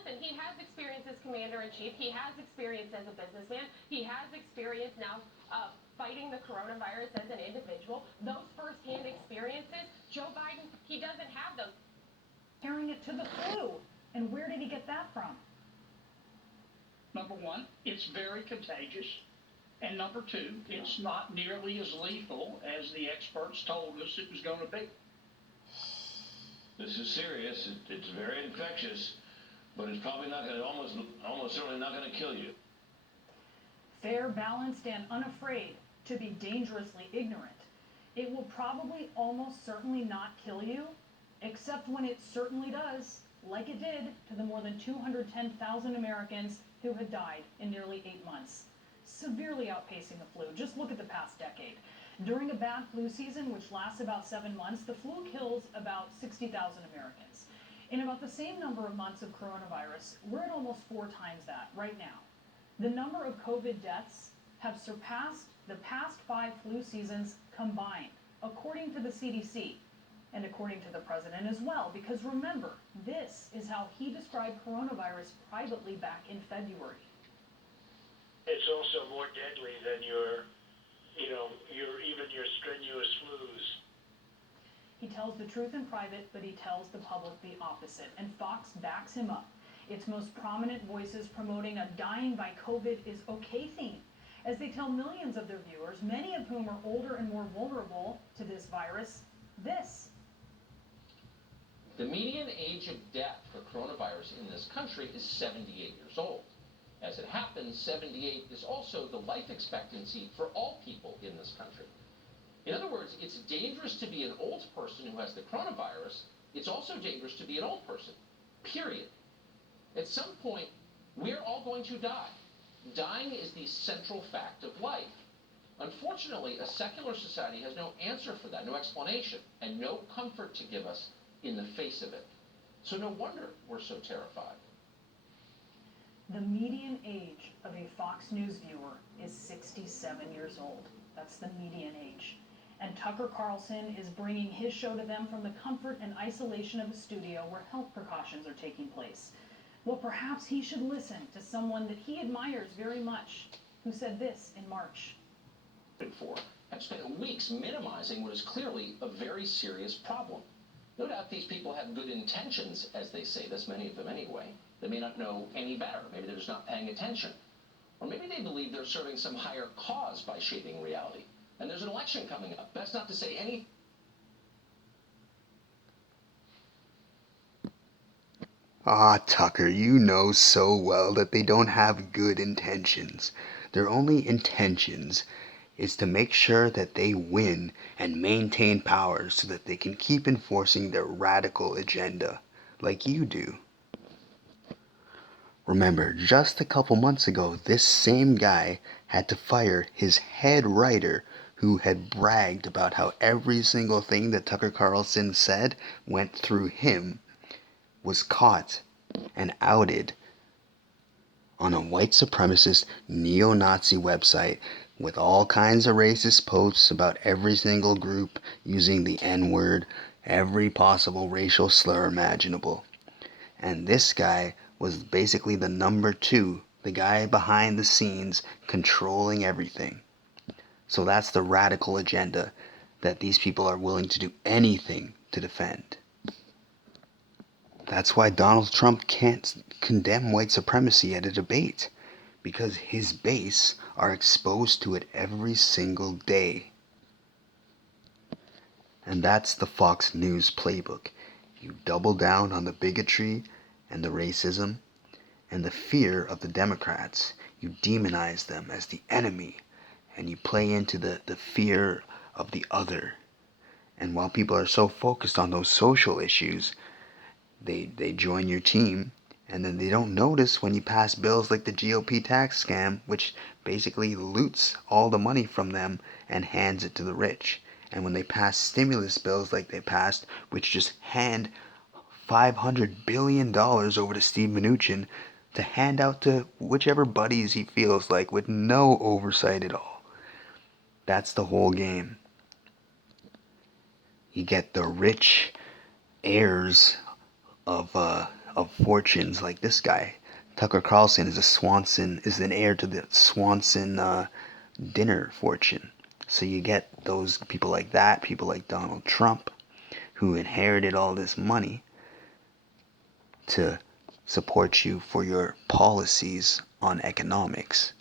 listen, he has experience as commander-in-chief. He has experience as a businessman. He has experience now fighting the coronavirus as an individual. Those firsthand experiences, Joe Biden, he doesn't have those. Comparing it to the flu. And where did he get that from? Number one, it's very contagious. And number two, it's not nearly as lethal as the experts told us it was going to be. This is serious. It's very infectious, but it's probably not going to, almost certainly not going to kill you. Fair, balanced, and unafraid to be dangerously ignorant. It will probably almost certainly not kill you, except when it certainly does, like it did to the more than 210,000 Americans who had died in nearly 8 months, severely outpacing the flu. Just look at the past decade. During a bad flu season, which lasts about 7 months, the flu kills about 60,000 Americans. In about the same number of months of coronavirus, we're at almost 4 times that right now. The number of COVID deaths have surpassed the past 5 flu seasons combined, according to the CDC, and according to the president as well, because remember, this is how he described coronavirus privately back in February. It's also more deadly than your strenuous flus. He tells the truth in private, but he tells the public the opposite, and Fox backs him up. Its most prominent voices promoting a dying by COVID is okay theme, as they tell millions of their viewers, many of whom are older and more vulnerable to this virus, this. The median age of death for coronavirus in this country is 78 years old. As it happens, 78 is also the life expectancy for all people in this country. In other words, it's dangerous to be an old person who has the coronavirus. It's also dangerous to be an old person, period. At some point, we're all going to die. Dying is the central fact of life. Unfortunately, a secular society has no answer for that, no explanation, and no comfort to give us in the face of it. So no wonder we're so terrified. The median age of a Fox News viewer is 67 years old. That's the median age. And Tucker Carlson is bringing his show to them from the comfort and isolation of a studio where health precautions are taking place. Well, perhaps he should listen to someone that he admires very much, who said this in March. Have spent weeks minimizing what is clearly a very serious problem. No doubt these people have good intentions, as they say this, many of them anyway. They may not know any better. Maybe they're just not paying attention. Or maybe they believe they're serving some higher cause by shaping reality. And there's an election coming up. That's not to say any. Tucker, you know so well that they don't have good intentions. Their only intentions is to make sure that they win and maintain power so that they can keep enforcing their radical agenda, like you do. Remember, just a couple months ago, this same guy had to fire his head writer who had bragged about how every single thing that Tucker Carlson said went through him, was caught and outed on a white supremacist neo-Nazi website with all kinds of racist posts about every single group using the N-word, every possible racial slur imaginable. And this guy was basically the number 2, the guy behind the scenes controlling everything. So that's the radical agenda that these people are willing to do anything to defend. That's why Donald Trump can't condemn white supremacy at a debate, because his base are exposed to it every single day. And that's the Fox News playbook. You double down on the bigotry and the racism and the fear of the Democrats. You demonize them as the enemy, and you play into the fear of the other. And while people are so focused on those social issues, they join your team, and then they don't notice when you pass bills like the GOP tax scam, which basically loots all the money from them and hands it to the rich. And when they pass stimulus bills like they passed, which just hand $500 billion over to Steve Mnuchin to hand out to whichever buddies he feels like with no oversight at all. That's the whole game. You get the rich heirs of of fortunes like this guy. Tucker Carlson is an heir to the Swanson dinner fortune. So you get those people like that, people like Donald Trump, who inherited all this money to support you for your policies on economics.